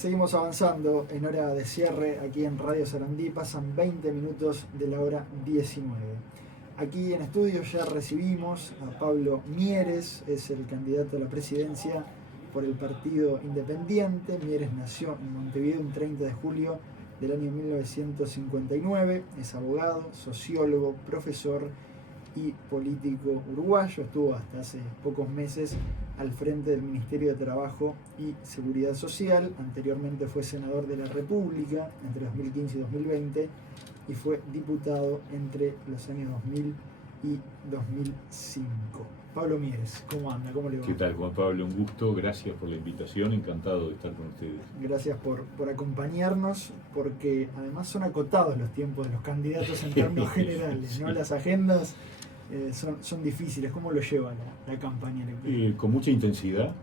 Seguimos avanzando en hora de cierre aquí en Radio Sarandí. Pasan 20 minutos de la hora 19. Aquí en estudio ya recibimos a Pablo Mieres, es el candidato a la presidencia por el Partido Independiente. Mieres nació en Montevideo un 30 de julio del año 1959. Es abogado, sociólogo, profesor y político uruguayo. Estuvo hasta hace pocos meses al frente del Ministerio de Trabajo y Seguridad Social. Anteriormente fue senador de la República entre 2015 y 2020 y fue diputado entre los años 2000 y 2005. Pablo Mieres, ¿cómo anda? ¿Cómo le va? ¿Qué tal, Juan Pablo? Un gusto, gracias por la invitación, encantado de estar con ustedes. Gracias por acompañarnos, porque además son acotados los tiempos de los candidatos en términos generales, ¿no? Sí. Las agendas son difíciles. ¿Cómo lo lleva la campaña electoral? Con mucha intensidad,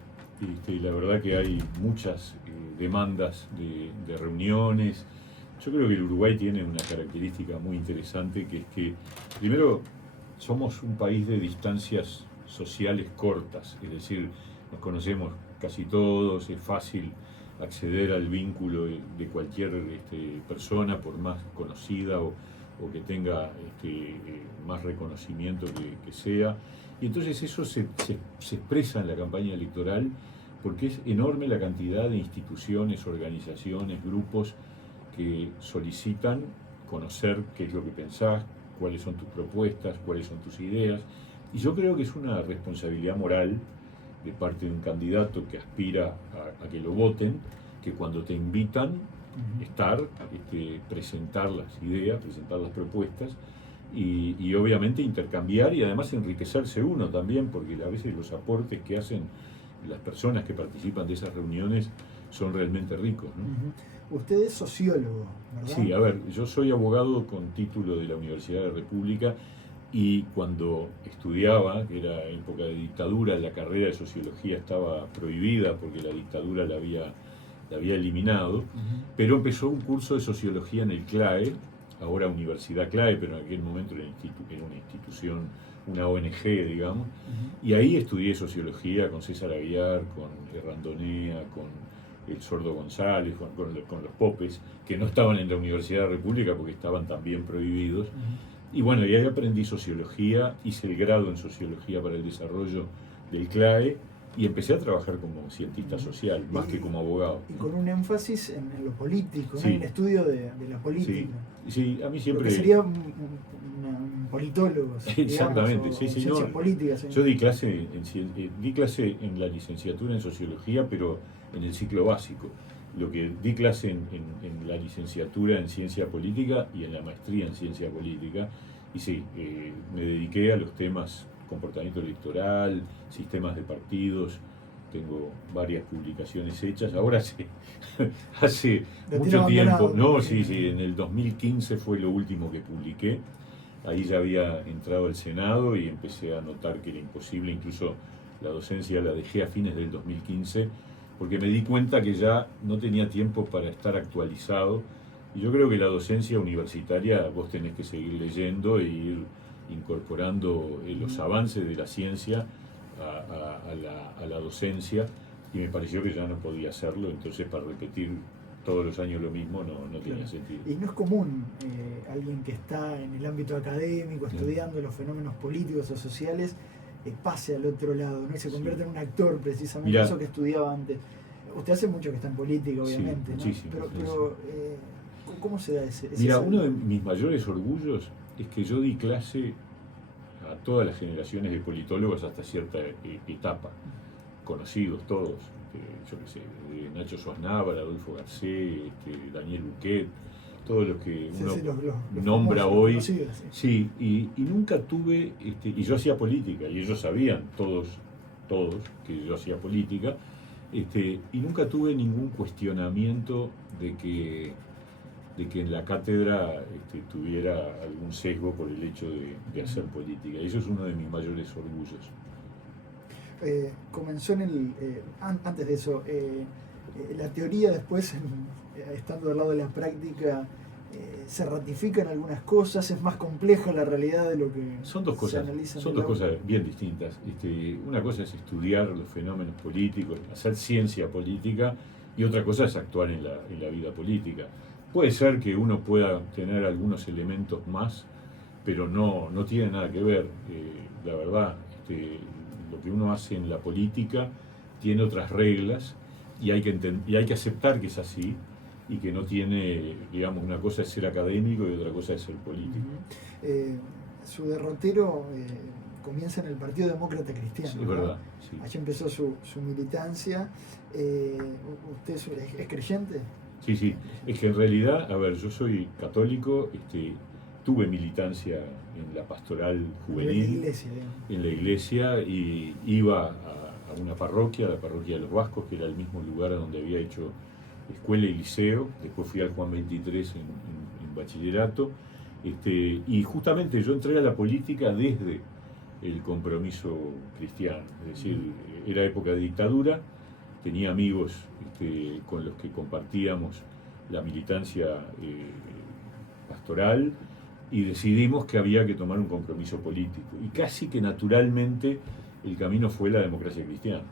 la verdad que hay muchas demandas de reuniones. Yo creo que el Uruguay tiene una característica muy interesante, que es que, primero, somos un país de distancias sociales cortas, es decir, nos conocemos casi todos, es fácil acceder al vínculo de cualquier persona, por más conocida o que tenga más reconocimiento que sea. Y entonces eso se expresa en la campaña electoral, porque es enorme la cantidad de instituciones, organizaciones, grupos que solicitan conocer qué es lo que pensás, cuáles son tus propuestas, cuáles son tus ideas. Y yo creo que es una responsabilidad moral de parte de un candidato que aspira a que lo voten, que cuando te invitan, estar, presentar las ideas, presentar las propuestas y obviamente intercambiar y además enriquecerse uno también, porque a veces los aportes que hacen las personas que participan de esas reuniones son realmente ricos, ¿no? Usted es sociólogo, ¿verdad? Sí, a ver, yo soy abogado con título de la Universidad de la República y cuando estudiaba, que era época de dictadura, la carrera de sociología estaba prohibida porque la dictadura la había eliminado, pero empezó un curso de sociología en el CLAE, ahora Universidad CLAE, pero en aquel momento era una institución, una ONG, digamos, y ahí estudié sociología con César Aguiar, con Errandonea, con el Sordo González, con los Popes, que no estaban en la Universidad de la República porque estaban también prohibidos. Y bueno, y ahí aprendí sociología, hice el grado en sociología para el desarrollo del CLAE y empecé a trabajar como cientista social, más que como abogado. Y con un énfasis en lo político, sí. ¿no? En el estudio de la política. Sí, a mí siempre... Lo que sería un politólogo. Exactamente, digamos, sí, ciencias políticas. Yo di clase en la licenciatura en sociología, pero en el ciclo básico. Lo que di clase en la licenciatura en ciencia política y en la maestría en ciencia política. Y sí, me dediqué a los temas comportamiento electoral, sistemas de partidos. Tengo varias publicaciones hechas. Ahora sí, hace mucho tiempo. No, sí, en el 2015 fue lo último que publiqué. Ahí ya había entrado al Senado y empecé a notar que era imposible. Incluso la docencia la dejé a fines del 2015 porque me di cuenta que ya no tenía tiempo para estar actualizado. Y yo creo que la docencia universitaria vos tenés que seguir leyendo e ir incorporando los avances de la ciencia a la docencia, y me pareció que ya no podía hacerlo, entonces para repetir todos los años lo mismo no tenía sentido. Y no es común alguien que está en el ámbito académico, estudiando los fenómenos políticos o sociales, pase al otro lado, ¿no? Y se convierte en un actor, precisamente. Mirá, eso que estudiaba antes. Usted hace mucho que está en política, obviamente, sí, muchísimo, ¿no? Pero ¿cómo se da ese Mira, uno de mis mayores orgullos es que yo di clase a todas las generaciones de politólogos hasta cierta etapa, conocidos todos, yo qué sé, Nacho Sosnávar, Adolfo Garcés, Daniel Buquet, todos los que uno los nombra hoy. Sí, y nunca tuve, y yo hacía política, y ellos sabían, todos, que yo hacía política, y nunca tuve ningún cuestionamiento de que en la cátedra tuviera algún sesgo por el hecho de hacer política. Y eso es uno de mis mayores orgullos. Comenzó antes de eso, la teoría después, estando al lado de la práctica, se ratifican algunas cosas, es más compleja la realidad de lo que son dos cosas, se analiza. Son dos cosas bien distintas. Una cosa es estudiar los fenómenos políticos, hacer ciencia política, y otra cosa es actuar en la vida política. Puede ser que uno pueda tener algunos elementos más, pero no tiene nada que ver. La verdad, lo que uno hace en la política tiene otras reglas y hay que aceptar que es así y que no tiene, digamos, una cosa es ser académico y otra cosa es ser político. Su derrotero comienza en el Partido Demócrata Cristiano. Sí, es verdad. Sí. Allí empezó su militancia. ¿Usted es creyente? Sí. Es que en realidad, a ver, yo soy católico, tuve militancia en la pastoral juvenil, en la iglesia, y iba a una parroquia, la parroquia de los Vascos, que era el mismo lugar donde había hecho escuela y liceo. Después fui al Juan 23 en bachillerato, y justamente yo entré a la política desde el compromiso cristiano, es decir, era época de dictadura, tenía amigos con los que compartíamos la militancia pastoral y decidimos que había que tomar un compromiso político. Y casi que naturalmente el camino fue la democracia cristiana,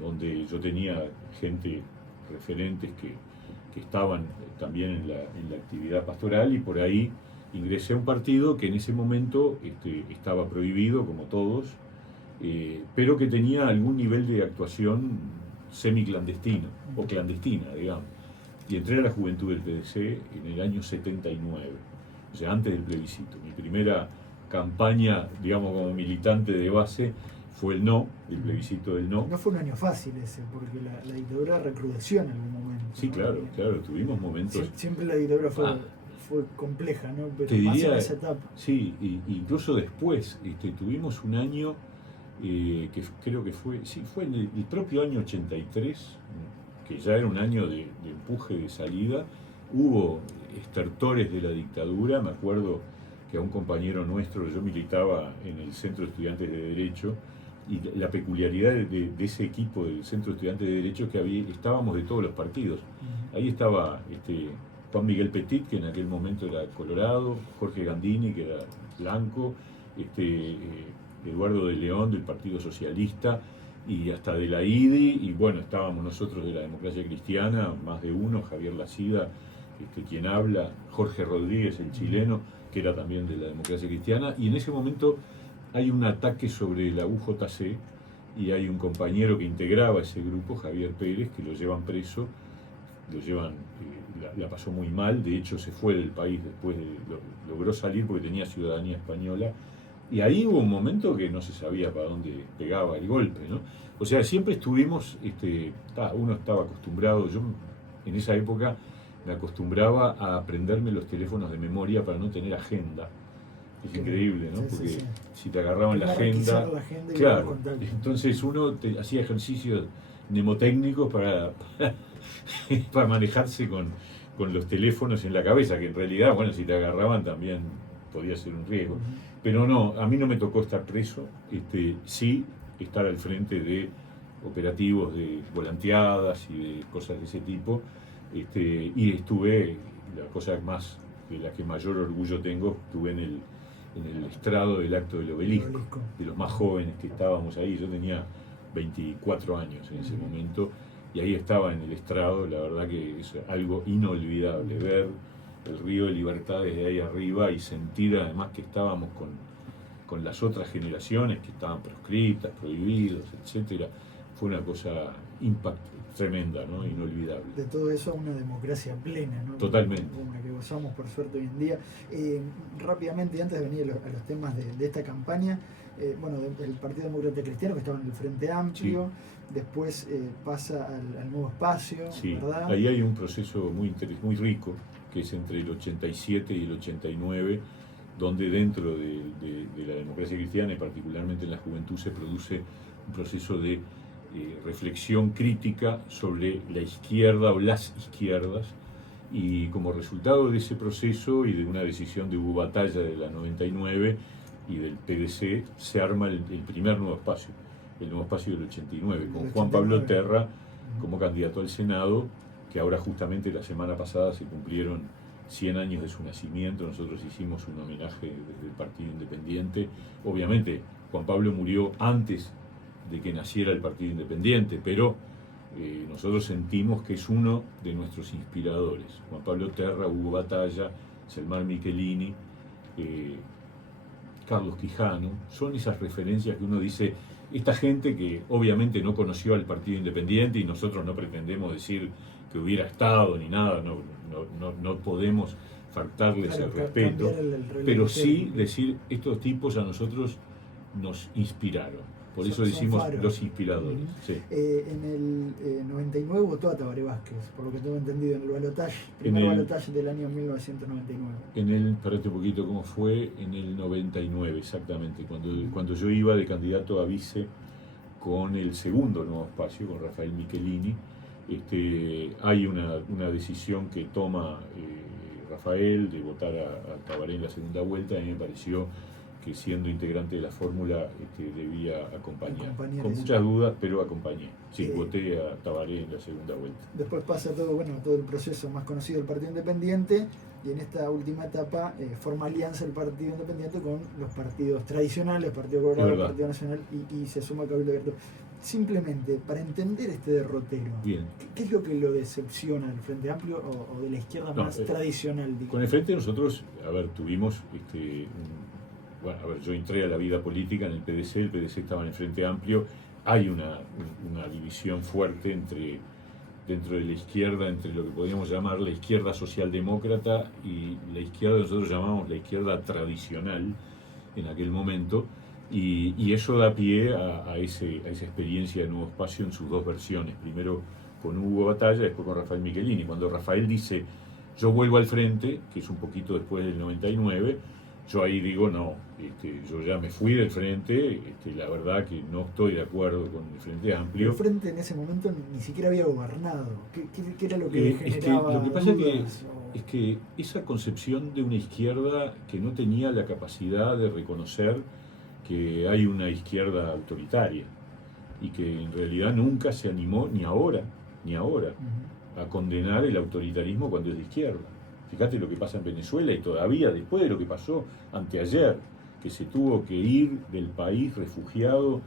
donde yo tenía gente, referentes que estaban también en la actividad pastoral, y por ahí ingresé a un partido que en ese momento estaba prohibido, como todos, pero que tenía algún nivel de actuación semiclandestino o clandestina, digamos. Y entré a la juventud del PDC en el año 79, o sea, antes del plebiscito. Mi primera campaña, digamos, como militante de base fue el plebiscito del no. No fue un año fácil ese, porque la dictadura recrudeció en algún momento. Sí, ¿no? Claro, tuvimos momentos... Siempre la dictadura fue compleja, ¿no? Pero te más diría, en esa etapa. Sí, incluso después tuvimos un año que creo que fue en el propio año 83, que ya era un año de empuje, de salida. Hubo estertores de la dictadura. Me acuerdo que a un compañero nuestro, yo militaba en el Centro de Estudiantes de Derecho, y la peculiaridad de ese equipo del Centro de Estudiantes de Derecho es que estábamos de todos los partidos. Ahí estaba Juan Miguel Petit, que en aquel momento era colorado, Jorge Gandini, que era blanco, Eduardo de León del Partido Socialista, y hasta de la IDI, y bueno, estábamos nosotros de la Democracia Cristiana, más de uno, Javier Lacida, quien habla, Jorge Rodríguez, el chileno, que era también de la Democracia Cristiana, y en ese momento hay un ataque sobre la UJC, y hay un compañero que integraba ese grupo, Javier Pérez, que lo llevan preso, la pasó muy mal, de hecho se fue del país después, logró salir porque tenía ciudadanía española, y ahí hubo un momento que no se sabía para dónde pegaba el golpe, ¿no? O sea, siempre estuvimos, uno estaba acostumbrado, yo en esa época me acostumbraba a aprenderme los teléfonos de memoria para no tener agenda. Es increíble, ¿no? Porque si te agarraban la agenda, claro, entonces uno hacía ejercicios mnemotécnicos para manejarse con los teléfonos en la cabeza, que en realidad, bueno, si te agarraban también podía ser un riesgo. Pero no, a mí no me tocó estar preso, sí estar al frente de operativos de volanteadas y de cosas de ese tipo, y estuve, la cosa de la que mayor orgullo tengo, estuve en el estrado del acto del obelisco, de los más jóvenes que estábamos ahí. Yo tenía 24 años en ese momento, y ahí estaba en el estrado. La verdad que es algo inolvidable, ver el río de Libertad desde ahí arriba y sentir además que estábamos con las otras generaciones que estaban proscriptas, prohibidos, etcétera. Fue una cosa tremenda, ¿no? Inolvidable. De todo eso a una democracia plena, ¿no? Totalmente. Como la que gozamos por suerte hoy en día. Rápidamente, antes de venir a los temas de esta campaña, del Partido Demócrata Cristiano, que estaba en el Frente Amplio, sí. Después pasa al Nuevo Espacio, sí. ¿verdad? Ahí hay un proceso muy rico, que es entre el 87 y el 89, donde dentro de la democracia cristiana, y particularmente en la juventud, se produce un proceso de reflexión crítica sobre la izquierda o las izquierdas, y como resultado de ese proceso y de una decisión de Hugo Batalla de la 99 y del PDC, se arma el primer Nuevo Espacio, el Nuevo Espacio del 89, con Juan Pablo Terra como candidato al Senado, que ahora justamente la semana pasada se cumplieron 100 años de su nacimiento. Nosotros hicimos un homenaje desde el Partido Independiente. Obviamente Juan Pablo murió antes de que naciera el Partido Independiente, pero nosotros sentimos que es uno de nuestros inspiradores. Juan Pablo Terra, Hugo Batalla, Selmar Michelini, Carlos Quijano, son esas referencias que uno dice, esta gente que obviamente no conoció al Partido Independiente, y nosotros no pretendemos decir que hubiera estado ni nada, no podemos faltarles el respeto, pero sí decir, estos tipos a nosotros nos inspiraron. Por eso decimos los inspiradores. Sí. En el 99 votó a Tabaré Vázquez, por lo que tengo entendido, en el balotaje, primer balotaje del año 1999. Espérate un poquito, ¿cómo fue? En el 99, exactamente, cuando yo iba de candidato a vice con el segundo Nuevo Espacio, con Rafael Michelini. Hay una decisión que toma Rafael de votar a Tabaré en la segunda vuelta, y a mí me pareció que siendo integrante de la fórmula debía acompañar. Con muchas dudas, pero acompañé. Sí, voté a Tabaré en la segunda vuelta. Después pasa todo el proceso más conocido del Partido Independiente, y en esta última etapa forma alianza el Partido Independiente con los partidos tradicionales, Partido Colorado, Partido Nacional, y se suma Cabildo Abierto. Simplemente, para entender este derrotero, ¿qué es lo que lo decepciona del Frente Amplio o de la izquierda más tradicional? Digamos? Con el Frente nosotros, tuvimos yo entré a la vida política en el PDC estaba en el Frente Amplio. Hay una división fuerte dentro de la izquierda, entre lo que podríamos llamar la izquierda socialdemócrata y la izquierda que nosotros llamamos la izquierda tradicional en aquel momento, y eso da pie a esa experiencia de Nuevo Espacio en sus dos versiones, primero con Hugo Batalla, después con Rafael Michelini. Cuando Rafael dice, yo vuelvo al Frente, que es un poquito después del 99, yo ahí digo, no, yo ya me fui del Frente, la verdad que no estoy de acuerdo con el Frente Amplio. El Frente en ese momento ni siquiera había gobernado. ¿Qué era lo que generaba lo que pasa dudas, es que esa concepción de una izquierda que no tenía la capacidad de reconocer que hay una izquierda autoritaria, y que en realidad nunca se animó, ni ahora, a condenar el autoritarismo cuando es de izquierda. Fíjate lo que pasa en Venezuela, y todavía después de lo que pasó anteayer, que se tuvo que ir del país refugiado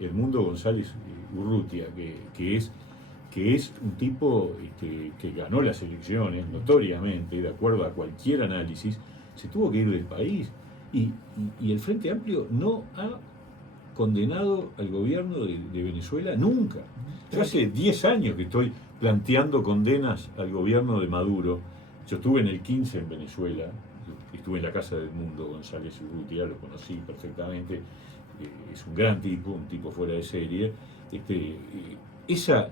Edmundo González Urrutia, que es un tipo que ganó las elecciones notoriamente, de acuerdo a cualquier análisis, se tuvo que ir del país. Y el Frente Amplio no ha condenado al gobierno de Venezuela nunca. Yo hace 10 años que estoy planteando condenas al gobierno de Maduro. Yo estuve en el 15 en Venezuela, estuve en la casa de Edmundo González Urrutia, lo conocí perfectamente, es un gran tipo, un tipo fuera de serie. Ese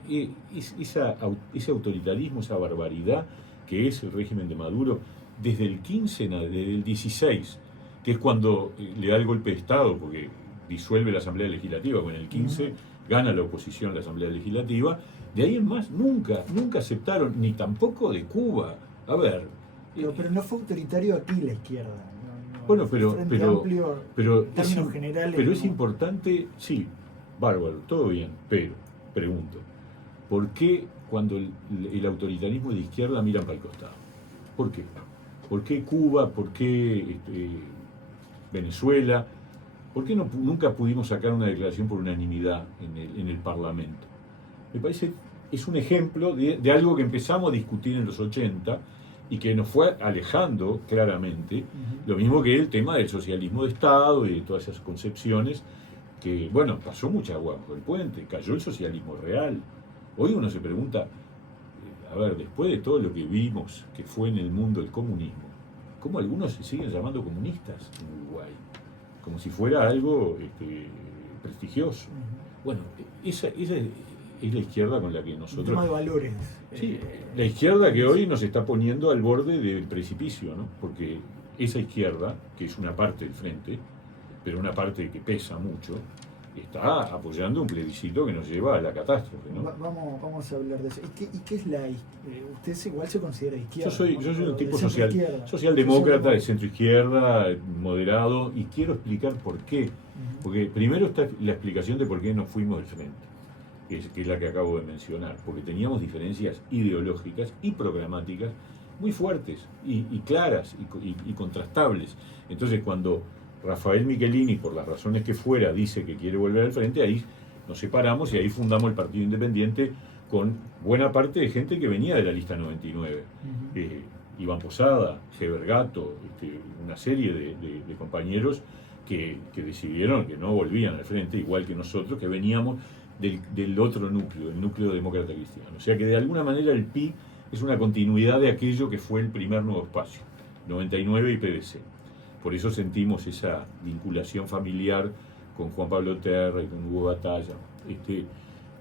autoritarismo, esa barbaridad que es el régimen de Maduro, desde el 15, desde el 16, que es cuando le da el golpe de Estado, porque disuelve la Asamblea Legislativa, bueno, en el 15 gana la oposición a la Asamblea Legislativa. De ahí en más nunca aceptaron, ni tampoco de Cuba. A ver. Pero no fue autoritario aquí la izquierda. Bueno, pero en términos generales. Pero es importante, sí, bárbaro, todo bien, pero, pregunto, ¿por qué cuando el autoritarismo de izquierda miran para el costado? ¿Por qué? ¿Por qué Cuba? ¿Por qué Venezuela? ¿Por qué nunca pudimos sacar una declaración por unanimidad en el Parlamento? Me parece, es un ejemplo de algo que empezamos a discutir en los 80 y que nos fue alejando claramente, lo mismo que el tema del socialismo de Estado y de todas esas concepciones que, bueno, pasó mucha agua bajo el puente, cayó el socialismo real. Hoy uno se pregunta, después de todo lo que vimos que fue en el mundo el comunismo, ¿cómo algunos se siguen llamando comunistas en Uruguay? Como si fuera algo prestigioso. Bueno, esa es la izquierda con la que nosotros... Un tema de valores. Sí, la izquierda que hoy nos está poniendo al borde del precipicio, ¿no? Porque esa izquierda, que es una parte del frente, pero una parte que pesa mucho, está apoyando un plebiscito que nos lleva a la catástrofe, ¿no? Vamos a hablar de eso. ¿Y qué es la izquierda? Usted igual se considera izquierda. Yo soy un tipo socialdemócrata, de centro izquierda, moderado, y quiero explicar por qué. Porque primero está la explicación de por qué nos fuimos del frente, que es la que acabo de mencionar, porque teníamos diferencias ideológicas y programáticas muy fuertes y claras y contrastables. Entonces, cuando Rafael Michelini, por las razones que fuera, dice que quiere volver al frente, ahí nos separamos y ahí fundamos el Partido Independiente con buena parte de gente que venía de la lista 99. Iván Posada, Heber Gato, una serie de compañeros que decidieron que no volvían al frente, igual que nosotros, que veníamos del otro núcleo, el núcleo demócrata cristiano. O sea que de alguna manera el PI es una continuidad de aquello que fue el primer Nuevo Espacio, 99 y PDC. Por eso sentimos esa vinculación familiar con Juan Pablo Terra y con Hugo Batalla.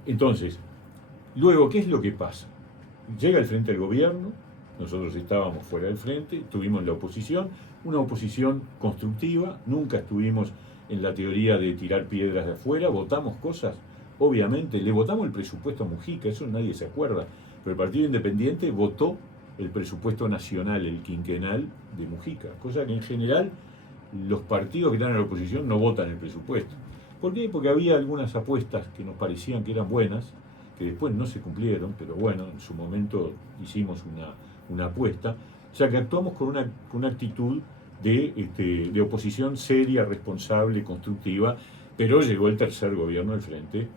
Entonces, luego, ¿qué es lo que pasa? Llega el frente al gobierno, nosotros estábamos fuera del frente, estuvimos en la oposición, una oposición constructiva, nunca estuvimos en la teoría de tirar piedras de afuera, votamos cosas, obviamente, le votamos el presupuesto a Mujica, eso nadie se acuerda, pero el Partido Independiente votó el presupuesto nacional, el quinquenal de Mujica, cosa que en general los partidos que están en la oposición no votan el presupuesto. ¿Por qué? Porque había algunas apuestas que nos parecían que eran buenas, que después no se cumplieron, pero bueno, en su momento hicimos una apuesta, o sea que actuamos con una actitud de oposición seria, responsable, constructiva, pero llegó el tercer gobierno al frente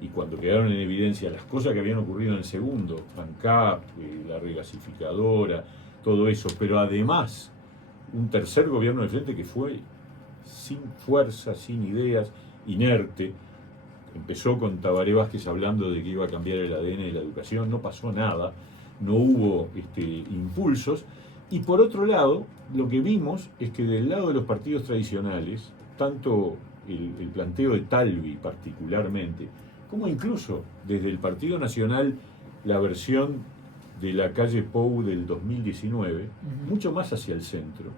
y cuando quedaron en evidencia las cosas que habían ocurrido en el segundo, ANCAP, la regasificadora, todo eso, pero además un tercer gobierno al frente que fue sin fuerza, sin ideas, inerte. Empezó con Tabaré Vázquez hablando de que iba a cambiar el ADN de la educación, no pasó nada, no hubo impulsos. Y por otro lado, lo que vimos es que del lado de los partidos tradicionales, tanto el planteo de Talvi particularmente, como incluso desde el Partido Nacional, la versión de la calle Pou del 2019, mucho más hacia el centro.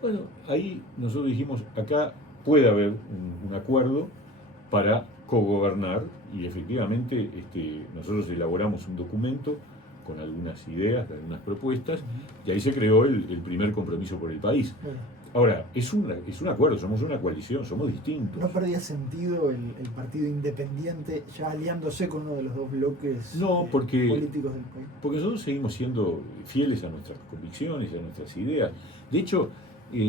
Bueno, ahí nosotros dijimos, acá puede haber un acuerdo para cogobernar y efectivamente nosotros elaboramos un documento con algunas ideas, algunas propuestas y ahí se creó el primer compromiso por el país. Ahora, es un acuerdo, somos una coalición, somos distintos. ¿No perdía sentido el Partido Independiente ya aliándose con uno de los dos bloques políticos del país? Porque nosotros seguimos siendo fieles a nuestras convicciones, a nuestras ideas. De hecho,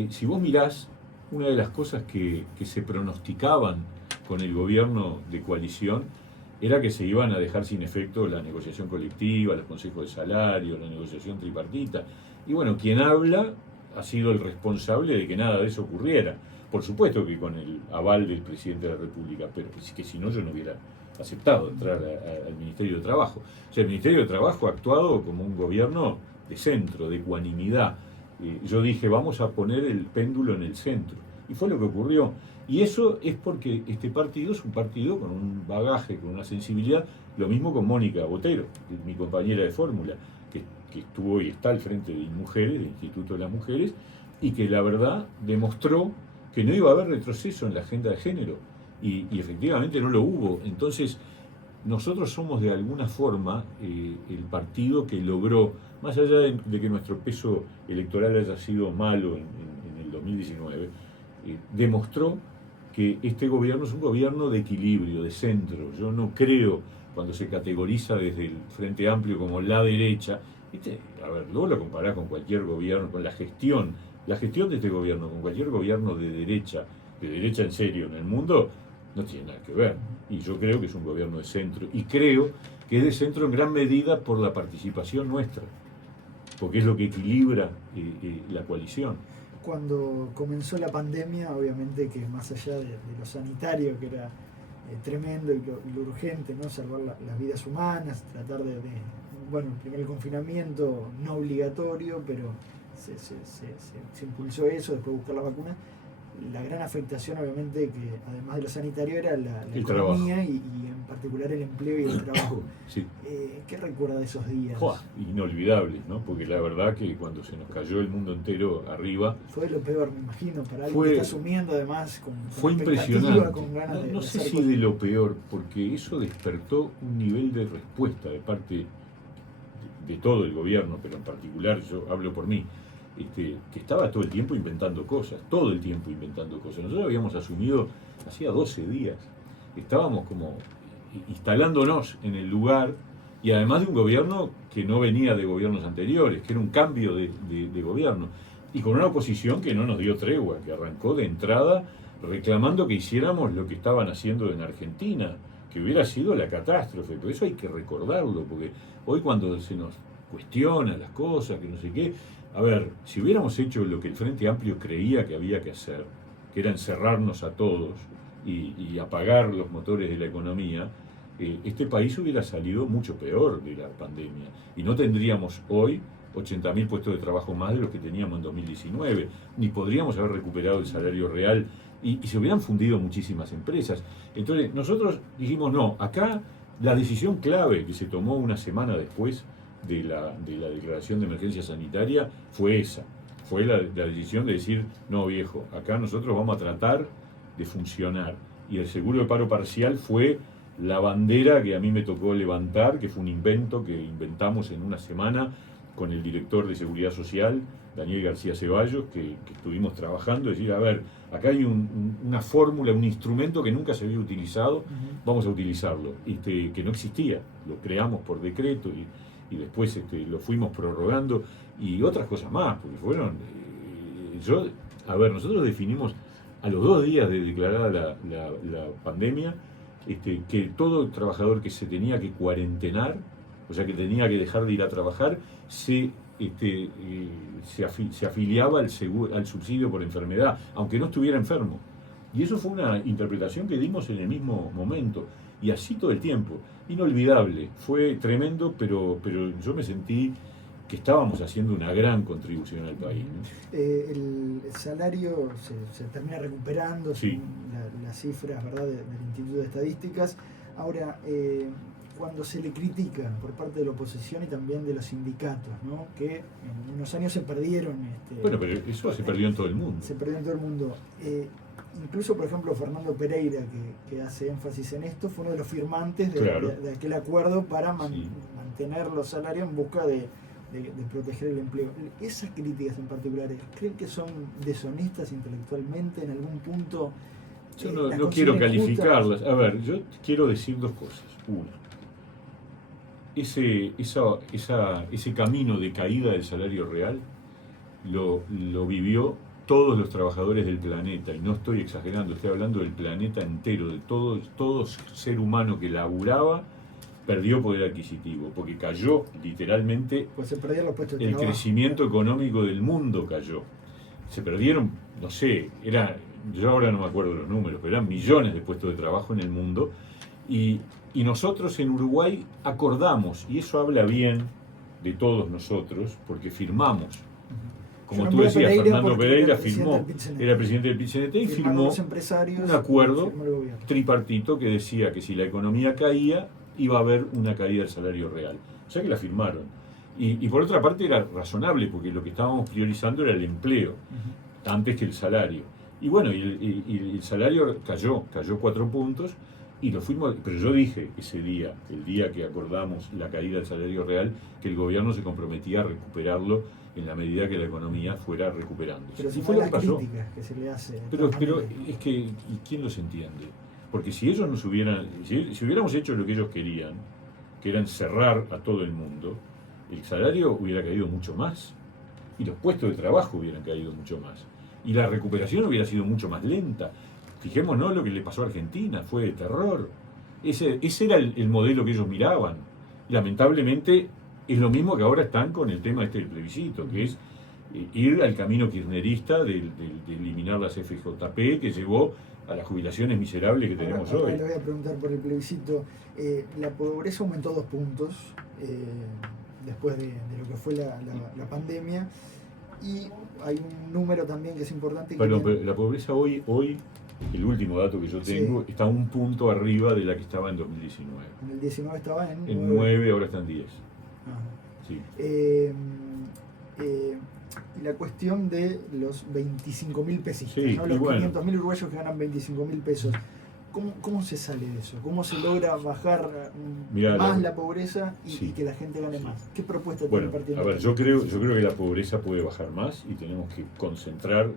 si vos mirás, una de las cosas que se pronosticaban con el gobierno de coalición era que se iban a dejar sin efecto la negociación colectiva, los consejos de salario, la negociación tripartita. Y bueno, quien habla ha sido el responsable de que nada de eso ocurriera. Por supuesto que con el aval del presidente de la República, pero es que si no yo no hubiera aceptado entrar al Ministerio de Trabajo. O sea, el Ministerio de Trabajo ha actuado como un gobierno de centro, de ecuanimidad. Yo dije, vamos a poner el péndulo en el centro. Y fue lo que ocurrió. Y eso es porque este partido es un partido con un bagaje, con una sensibilidad, lo mismo con Mónica Botero, mi compañera de fórmula, que estuvo y está al frente de INMujeres, del Instituto de las Mujeres, y que la verdad demostró que no iba a haber retroceso en la agenda de género, y efectivamente no lo hubo. Entonces, nosotros somos de alguna forma el partido que logró, más allá de que nuestro peso electoral haya sido malo en el 2019, demostró que este gobierno es un gobierno de equilibrio, de centro. Yo no creo, cuando se categoriza desde el Frente Amplio como la derecha, a ver, luego lo comparás con cualquier gobierno, con la gestión de este gobierno, con cualquier gobierno de derecha en serio en el mundo, no tiene nada que ver. Y yo creo que es un gobierno de centro. Y creo que es de centro en gran medida por la participación nuestra, porque es lo que equilibra la coalición. Cuando comenzó la pandemia, obviamente que más allá de lo sanitario, que era tremendo y lo urgente, ¿no? Salvar las vidas humanas, tratar bueno, primero el confinamiento no obligatorio, pero se impulsó eso, después buscar la vacuna. La gran afectación, obviamente, que además de lo sanitario, era la economía y en particular el empleo y el trabajo. Sí. ¿Qué recuerda de esos días? Inolvidables, ¿no? Porque la verdad que cuando se nos cayó el mundo entero arriba... Fue lo peor, me imagino, para alguien que está asumiendo además con fue impresionante. Con ganas no sé si de lo peor, porque eso despertó un nivel de respuesta de parte de todo el gobierno, pero en particular yo hablo por mí, que estaba todo el tiempo inventando cosas, todo el tiempo inventando cosas. Nosotros habíamos asumido hacía 12 días, estábamos como instalándonos en el lugar, y además de un gobierno que no venía de gobiernos anteriores, que era un cambio de gobierno, y con una oposición que no nos dio tregua, que arrancó de entrada reclamando que hiciéramos lo que estaban haciendo en Argentina, que hubiera sido la catástrofe, pero eso hay que recordarlo, porque hoy cuando se nos cuestiona las cosas, que no sé qué, a ver, si hubiéramos hecho lo que el Frente Amplio creía que había que hacer, que era encerrarnos a todos y apagar los motores de la economía, este país hubiera salido mucho peor de la pandemia y no tendríamos hoy 80.000 puestos de trabajo más de los que teníamos en 2019, ni podríamos haber recuperado el salario real y se hubieran fundido muchísimas empresas. Entonces nosotros dijimos, no, acá la decisión clave que se tomó una semana después de la declaración de emergencia sanitaria fue esa, fue la decisión de decir, no viejo, acá nosotros vamos a tratar de funcionar. Y el seguro de paro parcial fue la bandera que a mí me tocó levantar, que fue un invento que inventamos en una semana con el director de Seguridad Social, Daniel García Ceballos, que estuvimos trabajando, decir, a ver, acá hay una fórmula, un instrumento que nunca se había utilizado, vamos a utilizarlo, que no existía, lo creamos por decreto y después lo fuimos prorrogando y otras cosas más, porque fueron, nosotros definimos a los 2 días de declarada la pandemia, que todo trabajador que se tenía que cuarentenar, o sea que tenía que dejar de ir a trabajar, se afiliaba al subsidio por enfermedad, aunque no estuviera enfermo. Y eso fue una interpretación que dimos en el mismo momento, y así todo el tiempo. Inolvidable, fue tremendo, pero yo me sentí que estábamos haciendo una gran contribución al país, ¿no? El salario se termina recuperando, sí, las cifras, ¿verdad?, del Instituto de Estadísticas. Ahora, cuando se le critica por parte de la oposición y también de los sindicatos, ¿no?, que en unos años se perdieron... bueno, pero eso se perdió en todo el mundo. Se perdió en todo el mundo. Incluso, por ejemplo, Fernando Pereira, que hace énfasis en esto, fue uno de los firmantes de aquel acuerdo para mantener los salarios en busca de proteger el empleo. Esas críticas en particulares, ¿creen que son deshonestas intelectualmente en algún punto? Yo no quiero calificarlas. A ver, yo quiero decir 2 cosas. Una, ese camino de caída del salario real lo vivió todos los trabajadores del planeta, y no estoy exagerando, estoy hablando del planeta entero, de todo ser humano que laburaba, perdió poder adquisitivo, porque cayó literalmente, pues se perdieron los puestos de el trabajo. Crecimiento económico del mundo cayó. Se perdieron, no sé, yo ahora no me acuerdo los números, pero eran millones de puestos de trabajo en el mundo, y nosotros en Uruguay acordamos, y eso habla bien de todos nosotros, porque firmamos. Como tú decías, Fernando Pereira era presidente del PIT-CNT y firmó un acuerdo tripartito que decía que si la economía caía, iba a haber una caída del salario real. O sea que la firmaron. Y por otra parte era razonable, porque lo que estábamos priorizando era el empleo, antes que el salario. Y bueno, y el salario cayó 4 puntos, y lo fuimos, pero yo dije ese día, el día que acordamos la caída del salario real, que el gobierno se comprometía a recuperarlo en la medida que la economía fuera recuperándose. Pero si fue lo que pasó. Que se le hace. Pero es que, ¿y quién los entiende? Porque si ellos nos si hubiéramos hecho lo que ellos querían, que era encerrar a todo el mundo, el salario hubiera caído mucho más, y los puestos de trabajo hubieran caído mucho más, y la recuperación hubiera sido mucho más lenta. Fijémonos lo que le pasó a Argentina, fue de terror. Ese era el modelo que ellos miraban. Lamentablemente es lo mismo que ahora están con el tema del plebiscito, que es ir al camino kirchnerista de eliminar las FJP, que llevó a las jubilaciones miserables que tenemos hoy. Le voy a preguntar por el plebiscito. La pobreza aumentó 2 puntos después de lo que fue la pandemia, y hay un número también que es importante. Pero la pobreza hoy, el último dato que yo tengo, está 1 punto arriba de la que estaba en 2019. En el 19 estaba en 9, ahora está en 10. Sí. La cuestión de los 25.000 pesitos, sí, ¿no? Los 500.000 uruguayos que ganan 25.000 pesos. ¿Cómo se sale de eso? ¿Cómo se logra bajar más la pobreza y que la gente gane más? ¿Qué propuesta tiene el partido? A ver, yo creo que la pobreza puede bajar más, y tenemos que concentrar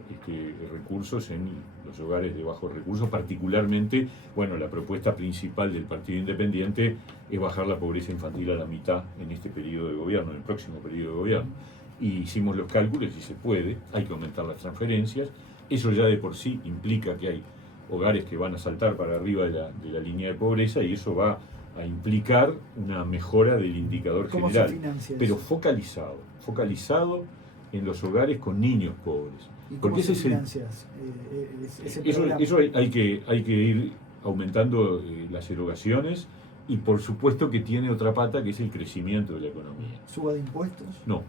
recursos en los hogares de bajos recursos, particularmente, la propuesta principal del Partido Independiente es bajar la pobreza infantil a la mitad en este periodo de gobierno, en el próximo periodo de gobierno. Y hicimos los cálculos y se puede, hay que aumentar las transferencias, eso ya de por sí implica que hay hogares que van a saltar para arriba de la línea de pobreza, y eso va a implicar una mejora del indicador ¿Cómo general, se financia pero eso? focalizado en los hogares con niños pobres. ¿Y cómo Porque se ese es financia ese eso, programa? eso hay que ir aumentando las erogaciones, y por supuesto que tiene otra pata, que es el crecimiento de la economía. ¿Suba de impuestos? No,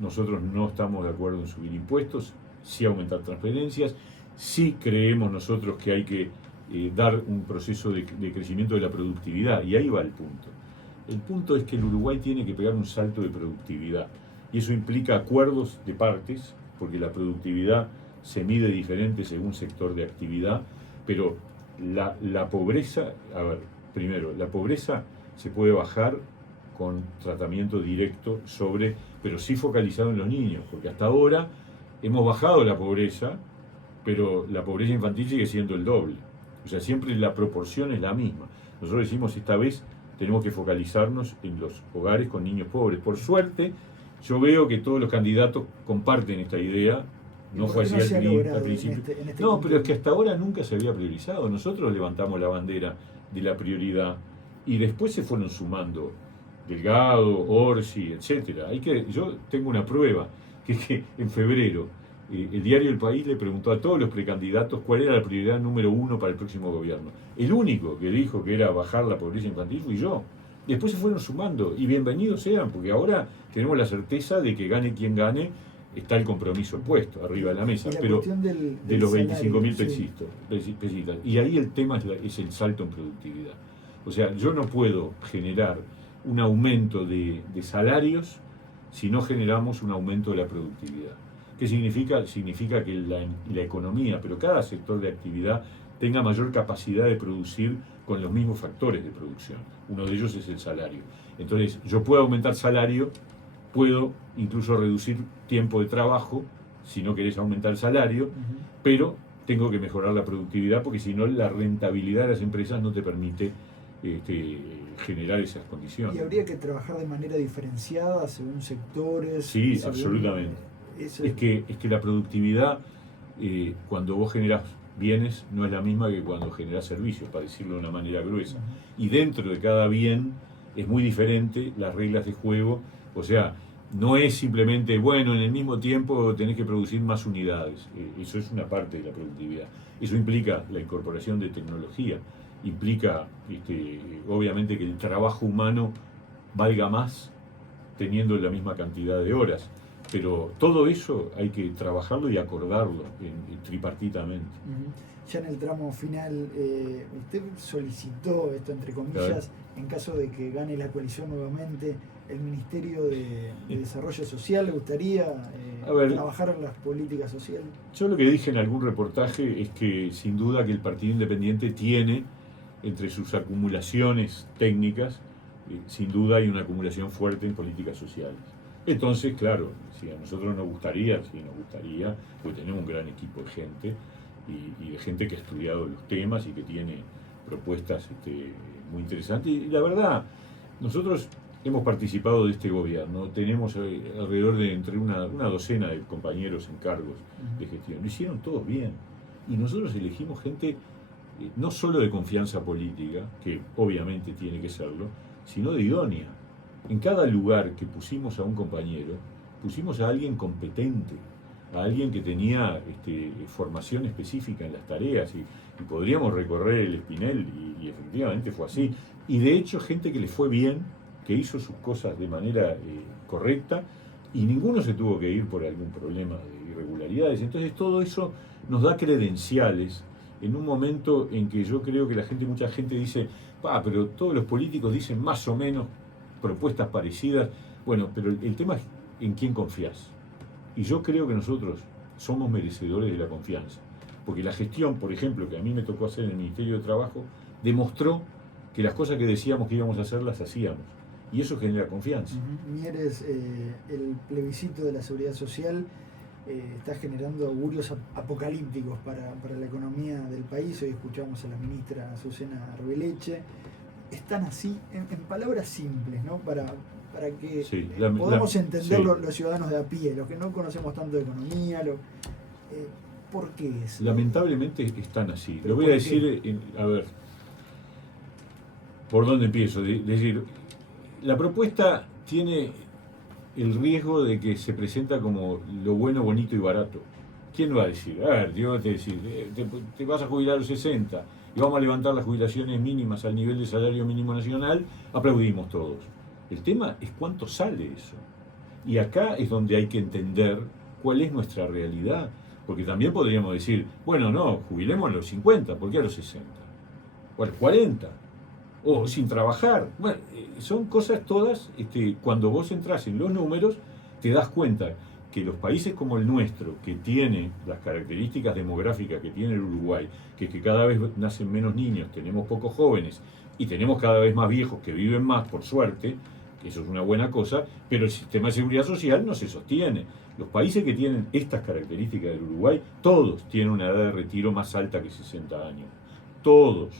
nosotros no estamos de acuerdo en subir impuestos, sí aumentar transferencias, sí creemos nosotros que hay que dar un proceso de crecimiento de la productividad, y ahí va el punto. El punto es que el Uruguay tiene que pegar un salto de productividad, y eso implica acuerdos de partes, porque la productividad se mide diferente según sector de actividad, pero la pobreza, a ver, primero, la pobreza se puede bajar con tratamiento directo pero sí focalizado en los niños, porque hasta ahora hemos bajado la pobreza, pero la pobreza infantil sigue siendo el doble. O sea, siempre la proporción es la misma. Nosotros decimos, esta vez tenemos que focalizarnos en los hogares con niños pobres. Por suerte, yo veo que todos los candidatos comparten esta idea. No fue así al principio. No, pero es que hasta ahora nunca se había priorizado. Nosotros levantamos la bandera de la prioridad, y después se fueron sumando Delgado, Orsi, etcétera. Yo tengo una prueba, que es que en febrero el diario El País le preguntó a todos los precandidatos cuál era la prioridad número 1 para el próximo gobierno. El único que dijo que era bajar la pobreza infantil fui yo. Después se fueron sumando, y bienvenidos sean, porque ahora tenemos la certeza de que gane quien gane, está el compromiso puesto arriba de la mesa, pero de los 25.000 pesitas. Y ahí el tema es el salto en productividad. O sea, yo no puedo generar un aumento de salarios si no generamos un aumento de la productividad. ¿Qué significa? Significa que la economía, pero cada sector de actividad, tenga mayor capacidad de producir con los mismos factores de producción. Uno de ellos es el salario. Entonces, yo puedo aumentar salario, puedo incluso reducir tiempo de trabajo, si no querés aumentar el salario, pero tengo que mejorar la productividad, porque si no, la rentabilidad de las empresas no te permite generar esas condiciones. ¿Y habría que trabajar de manera diferenciada según sectores? Sí, según, absolutamente. Es que la productividad, cuando vos generás bienes, no es la misma que cuando generás servicios, para decirlo de una manera gruesa. Y dentro de cada bien es muy diferente las reglas de juego. O sea, no es simplemente, bueno, en el mismo tiempo tenés que producir más unidades. Eso es una parte de la productividad. Eso implica la incorporación de tecnología, implica obviamente que el trabajo humano valga más teniendo la misma cantidad de horas. Pero todo eso hay que trabajarlo y acordarlo tripartitamente. Ya en el tramo final, usted solicitó esto, entre comillas, en caso de que gane la coalición nuevamente, el Ministerio de Desarrollo Social. ¿Le gustaría trabajar en las políticas sociales? Yo lo que dije en algún reportaje es que sin duda que el Partido Independiente tiene, entre sus acumulaciones técnicas, sin duda hay una acumulación fuerte en políticas sociales. Entonces, claro, si a nosotros nos gustaría, pues tenemos un gran equipo de gente, y de gente que ha estudiado los temas y que tiene propuestas muy interesantes. Y la verdad, nosotros hemos participado de este gobierno, tenemos alrededor de entre una docena de compañeros en cargos de gestión. Lo hicieron todos bien, y nosotros elegimos gente no solo de confianza política, que obviamente tiene que serlo, sino de idónea. En cada lugar que pusimos a un compañero, pusimos a alguien competente, a alguien que tenía formación específica en las tareas, y podríamos recorrer el espinel, y efectivamente fue así. Y de hecho, gente que le fue bien, que hizo sus cosas de manera correcta, y ninguno se tuvo que ir por algún problema de irregularidades. Entonces todo eso nos da credenciales en un momento en que yo creo que mucha gente dice, pero todos los políticos dicen más o menos propuestas parecidas. Bueno, pero el tema es en quién confías. Y yo creo que nosotros somos merecedores de la confianza, porque la gestión, por ejemplo, que a mí me tocó hacer en el Ministerio de Trabajo, demostró que las cosas que decíamos que íbamos a hacer, las hacíamos, y eso genera confianza. Mieres, el plebiscito de la seguridad social está generando augurios apocalípticos para la economía del país. Hoy escuchamos a la ministra Azucena Arbeleche. Están así, en palabras simples, ¿no? Para que podamos entenderlo los ciudadanos de a pie, los que no conocemos tanto de economía. ¿Por qué es? Lamentablemente están así. ¿Pero Lo voy a decir, a ver, ¿por dónde empiezo? Decir, la propuesta tiene el riesgo de que se presenta como lo bueno, bonito y barato. ¿Quién va a decir? A ver, yo te decir, te vas a jubilar a los 60 y vamos a levantar las jubilaciones mínimas al nivel del salario mínimo nacional, aplaudimos todos. El tema es cuánto sale eso. Y acá es donde hay que entender cuál es nuestra realidad. Porque también podríamos decir, bueno, no, jubilemos a los 50, ¿por qué a los 60? O a los 40. O sin trabajar. Bueno, son cosas todas, cuando vos entras en los números, te das cuenta que los países como el nuestro, que tiene las características demográficas que tiene el Uruguay, que es que cada vez nacen menos niños, tenemos pocos jóvenes y tenemos cada vez más viejos que viven más, por suerte, que eso es una buena cosa, pero el sistema de seguridad social no se sostiene. Los países que tienen estas características del Uruguay, todos tienen una edad de retiro más alta que 60 años. Todos.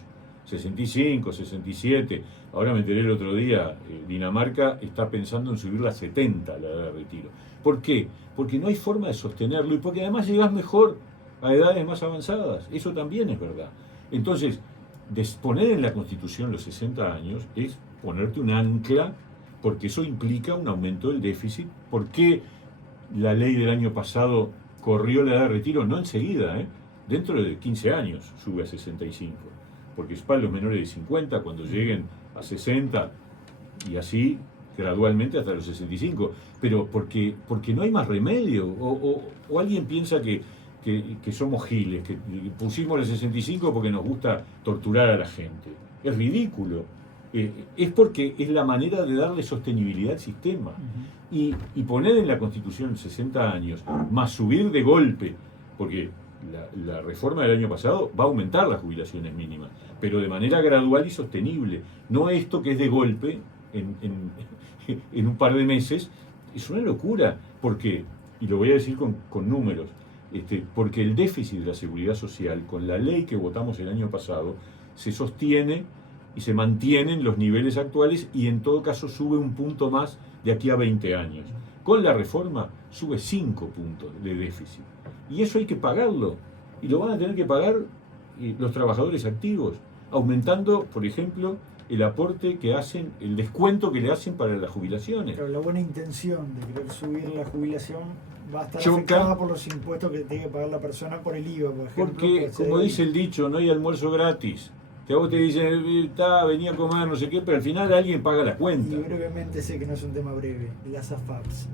65, 67. Ahora me enteré el otro día, Dinamarca está pensando en subirla a 70 la edad de retiro. ¿Por qué? Porque no hay forma de sostenerlo y porque además llegás mejor a edades más avanzadas. Eso también es verdad. Entonces, poner en la Constitución los 60 años es ponerte un ancla, porque eso implica un aumento del déficit. ¿Por qué la ley del año pasado corrió la edad de retiro? No enseguida, dentro de 15 años sube a 65. Porque es para los menores de 50, cuando lleguen a 60 y así gradualmente hasta los 65. Pero porque no hay más remedio. O alguien piensa que somos giles, que pusimos los 65 porque nos gusta torturar a la gente. Es ridículo. Es porque es la manera de darle sostenibilidad al sistema. Y poner en la Constitución 60 años, más subir de golpe, porque la reforma del año pasado va a aumentar las jubilaciones mínimas, pero de manera gradual y sostenible. No esto que es de golpe en un par de meses. Es una locura, porque, y lo voy a decir con números, porque el déficit de la seguridad social, con la ley que votamos el año pasado, se sostiene y se mantiene en los niveles actuales y en todo caso sube un punto más de aquí a 20 años. Con la reforma sube 5 puntos de déficit. Y eso hay que pagarlo. Y lo van a tener que pagar los trabajadores activos, aumentando, por ejemplo, el aporte que hacen, el descuento que le hacen para las jubilaciones. Pero la buena intención de querer subir la jubilación va a estar Choca, afectada por los impuestos que tiene que pagar la persona por el IVA, por ejemplo. Porque, como dice el dicho, no hay almuerzo gratis. Que a vos te dicen, venía a comer, no sé qué, pero al final alguien paga la cuenta. Y brevemente, sé que no es un tema breve, las AFAPs.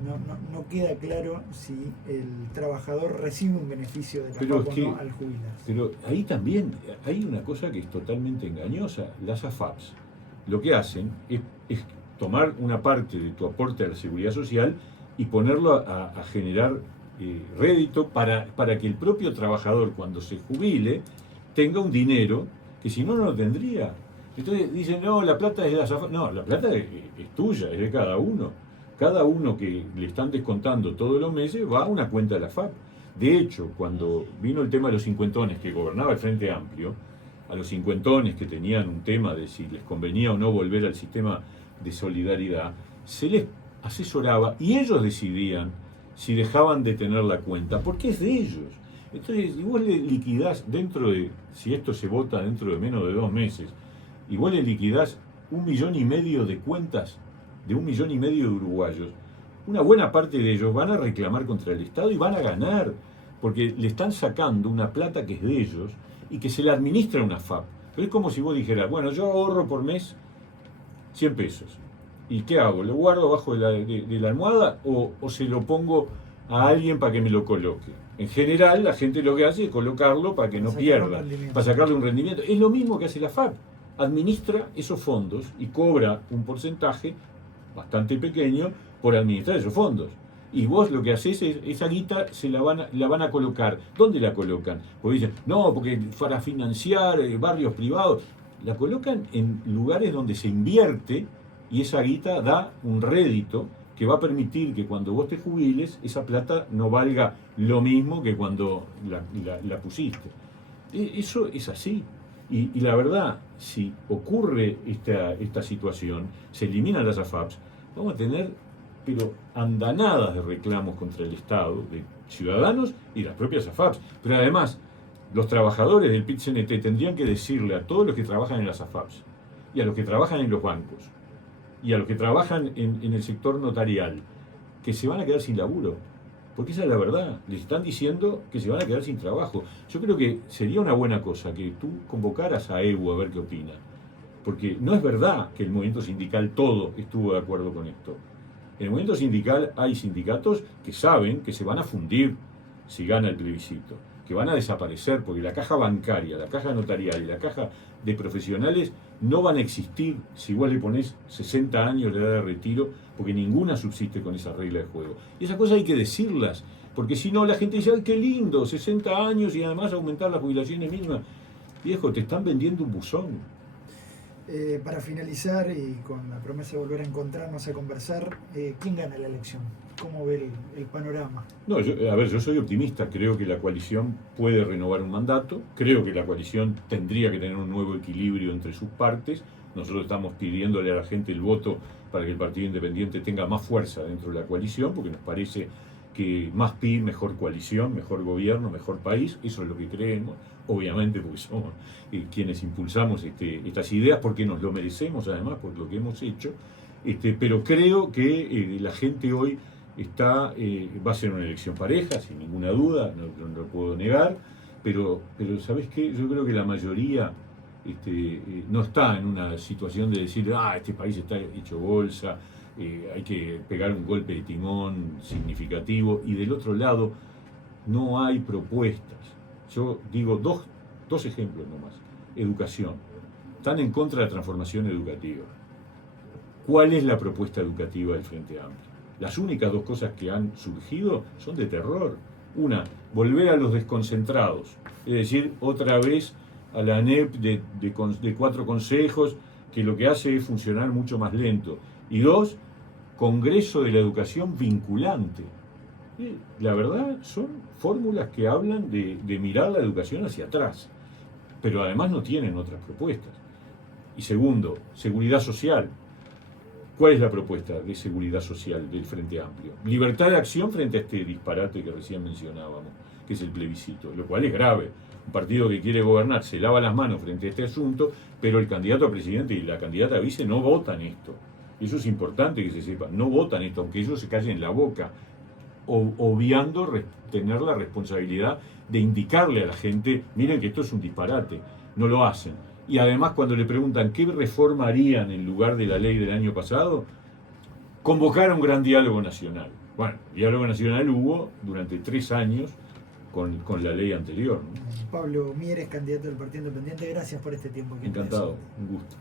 No queda claro si el trabajador recibe un beneficio de la AFAP o no al jubilarse. Pero ahí también hay una cosa que es totalmente engañosa. Las AFAPs lo que hacen es tomar una parte de tu aporte a la seguridad social y ponerlo a generar rédito para que el propio trabajador, cuando se jubile, tenga un dinero que si no, no lo tendría. Entonces dicen, no, la plata es de las AFAP. No, la plata es tuya, es de cada uno. Cada uno que le están descontando todos los meses va a una cuenta de la AFAP. De hecho, cuando vino el tema de los cincuentones, que gobernaba el Frente Amplio, a los cincuentones que tenían un tema de si les convenía o no volver al sistema de solidaridad, se les asesoraba y ellos decidían si dejaban de tener la cuenta, porque es de ellos. Entonces, si vos le liquidás si esto se vota dentro de menos de 2 meses, y vos le liquidás 1,5 millones de cuentas de 1,5 millones de uruguayos, una buena parte de ellos van a reclamar contra el Estado y van a ganar, porque le están sacando una plata que es de ellos y que se le administra una FAP. Pero es como si vos dijeras, bueno, yo ahorro por mes 100 pesos. ¿Y qué hago? ¿Lo guardo abajo de la almohada o se lo pongo a alguien para que me lo coloque? En general, la gente lo que hace es colocarlo para que no pierda, para sacarle un rendimiento. Es lo mismo que hace la FAP. Administra esos fondos y cobra un porcentaje bastante pequeño por administrar esos fondos. Y vos lo que haces es, esa guita la van a colocar. ¿Dónde la colocan? Porque dicen, no, porque para financiar barrios privados. La colocan en lugares donde se invierte y esa guita da un rédito que va a permitir que cuando vos te jubiles, esa plata no valga lo mismo que cuando la pusiste. Eso es así. Y la verdad, si ocurre esta situación, se eliminan las AFAPs, vamos a tener pero andanadas de reclamos contra el Estado, de ciudadanos y las propias AFAPs. Pero además, los trabajadores del PIT-CNT tendrían que decirle a todos los que trabajan en las AFAPs, y a los que trabajan en los bancos, y a los que trabajan en el sector notarial, que se van a quedar sin laburo. Porque esa es la verdad. Les están diciendo que se van a quedar sin trabajo. Yo creo que sería una buena cosa que tú convocaras a Evo a ver qué opina. Porque no es verdad que el movimiento sindical todo estuvo de acuerdo con esto. En el movimiento sindical hay sindicatos que saben que se van a fundir si gana el plebiscito, que van a desaparecer porque la caja bancaria, la caja notarial y la caja de profesionales no van a existir si vos le ponés 60 años de edad de retiro, porque ninguna subsiste con esa regla de juego. Y esas cosas hay que decirlas, porque si no la gente dice, ¡ay, qué lindo! 60 años y además aumentar las jubilaciones mismas. Viejo, te están vendiendo un buzón. Para finalizar y con la promesa de volver a encontrarnos a conversar, ¿quién gana la elección? ¿Cómo ve el panorama? No, yo soy optimista, creo que la coalición puede renovar un mandato, creo que la coalición tendría que tener un nuevo equilibrio entre sus partes. Nosotros estamos pidiéndole a la gente el voto para que el Partido Independiente tenga más fuerza dentro de la coalición, porque nos parece que más PIB, mejor coalición, mejor gobierno, mejor país, eso es lo que creemos, obviamente porque somos quienes impulsamos estas ideas, porque nos lo merecemos además por lo que hemos hecho, pero creo que la gente hoy va a ser una elección pareja, sin ninguna duda, no lo puedo negar, pero ¿sabés qué? Yo creo que la mayoría no está en una situación de decir, este país está hecho bolsa, hay que pegar un golpe de timón significativo, y del otro lado no hay propuestas. Yo digo dos ejemplos nomás. Educación. Están en contra de la transformación educativa. ¿Cuál es la propuesta educativa del Frente Amplio? Las únicas dos cosas que han surgido son de terror. Una, volver a los desconcentrados, es decir, otra vez a la ANEP de 4 consejos, que lo que hace es funcionar mucho más lento. Y dos, Congreso de la Educación vinculante. La verdad, son fórmulas que hablan de mirar la educación hacia atrás, pero además no tienen otras propuestas. Y segundo, seguridad social. ¿Cuál es la propuesta de seguridad social del Frente Amplio? Libertad de acción frente a este disparate que recién mencionábamos, que es el plebiscito, lo cual es grave. Un partido que quiere gobernar se lava las manos frente a este asunto, pero el candidato a presidente y la candidata a vice no votan esto. Eso es importante que se sepa, no votan esto, aunque ellos se callen la boca, obviando tener la responsabilidad de indicarle a la gente, miren que esto es un disparate, no lo hacen. Y además cuando le preguntan qué reforma harían en lugar de la ley del año pasado, convocar a un gran diálogo nacional. Bueno, diálogo nacional hubo durante 3 años con la ley anterior, ¿no? Pablo Mieres, candidato del Partido Independiente, gracias por este tiempo. Encantado, un gusto.